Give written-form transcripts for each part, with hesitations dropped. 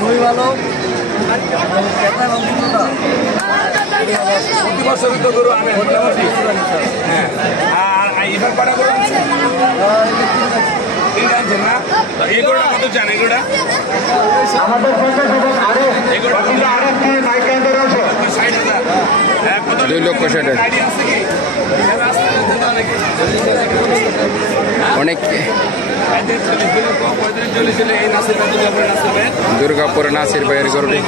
খুবই ভালো প্রতি বছরই তো গরু আনে হ্যাঁ। আর এবার কটা গরু আনছেন না? এই গরুটা কত চান? এগুলোটা অনেক দুর্গাপুর নাসির ভাইয়ের গরুটি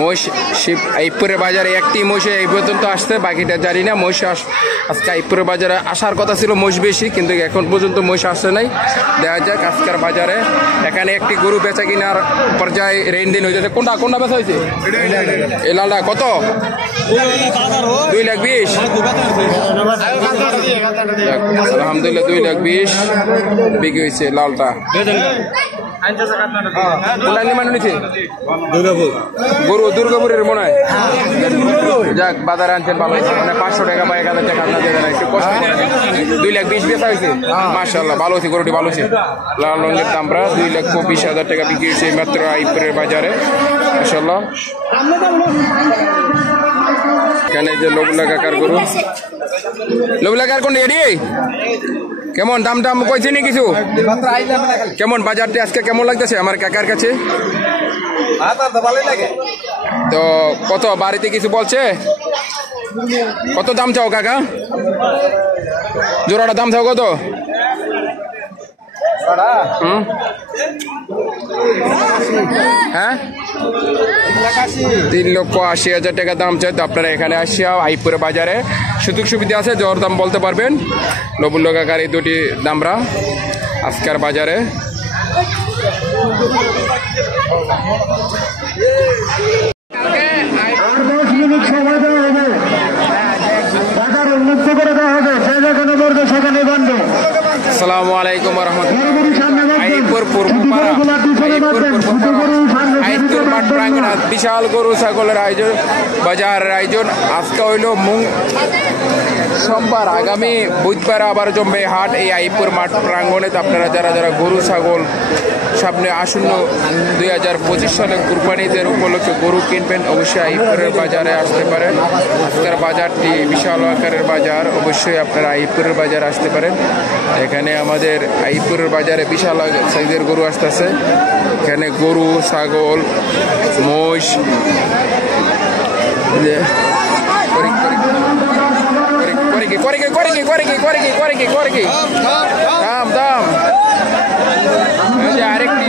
মহিষ শিব আইপুরের বাজারে একটি মহিষে এই পর্যন্ত আসছে, বাকিটা জানি না। মহিষ আজকে আইপুরের বাজারে আসার কথা ছিল মহিষ বেশি, কিন্তু এখন পর্যন্ত মহিষ আসছে নাই। দেখা যাক আজকের বাজারে এখানে একটি গরু বেচা কিনার পর্যায়ে রেনদিন হয়ে যাচ্ছে। কোনটা কোনটা বেচা হয়েছে? এই লালটা কত? 2,20,000। আলহামদুলিল্লাহ 2,20,000 বিক্রি হয়েছে লালটা। গরু দুর্গাপুরের মনে হয়। যাক বাজারে আনছেন ভালো, মানে 500 টাকা বা 1,000 টাকা আপনার দেবেন, একটু কষ্ট। 2,20,000 বেচা হয়েছে, মাশাআল্লাহ ভালো হয়েছে, গরুটি ভালো হয়েছে। লাল রঙের দামরা 2,20,000 টাকা বিক্রি হয়েছে মাত্র আইপুরের বাজারে, মাশাআল্লাহ। এখানে যে লোবলা কাকার গরু, লোবলা কাকার কোন এডি কেমন দাম টাম কইছে নি কিছু? কেমন বাজারটি আজকে কেমন লাগতেছে আমার কাকার কাছে? তো কত বাড়িতে কিছু বলছে? কত দাম চাও কাকা? জোড়াটা দাম চাও কত? হ্যাঁ 3,80,000 টাকা দাম চাই। তো আপনারা এখানে আসিয়া আইপুরে বাজারে সুযোগ সুবিধা আছে, জোর দাম বলতে পারবেন। লবুল্ল কাকার এই দুটি দামরা আজকের বাজারে। আসসালামু আলাইকুম ওয়া রাহমাতুল্লাহ। বিশাল গরু ছাগলের আয়োজন, বাজারের আয়োজন। আজকে হইল সোমবার, আগামী বুধবার আবার জমবে হাট এই আইপুর মাঠ প্রাঙ্গণে। আপনারা যারা যারা গরু ছাগল সামনে আসন্ন 2025 সালে কুরবানিদের উপলক্ষে গরু কিনবেন, অবশ্যই আইপুরের বাজারে আসতে পারেন। আজকের বাজারটি বিশাল আকারের বাজার, অবশ্যই আপনারা আইপুরের বাজারে আসতে পারেন। এখানে আমাদের আইপুরের বাজারে বিশাল সাইজের গরু আসতেছে। এখানে গরু ছাগল মহিষ দাম আরেকটি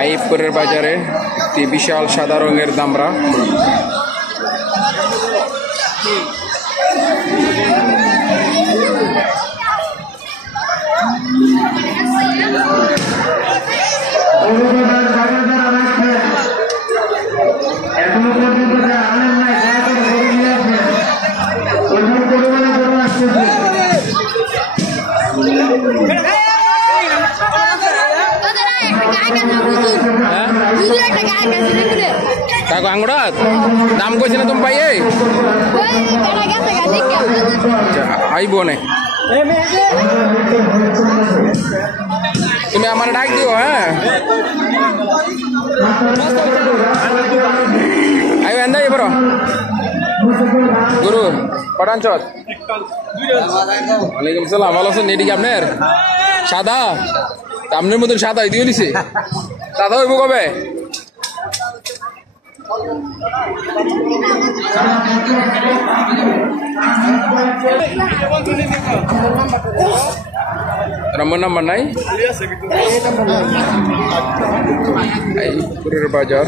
আইপুরের বাজারে একটি বিশাল সাদা রঙের দামরা। কাকু আঙ্গুড়া দাম কইছে না তুমি পাইয়ে আইব নে, তুমি আমার ডাক দিও। হ্যাঁ আইব এন্দাই বড় গুরু পটান চত। ওয়ালাইকুম সালাম, ভালো আছেন? এদিকে আপনার সাদা, আপনার মতন সাদা দিয়ে দিছে, সাদা হইব কবে? Namun naman ay Aipur Bazar.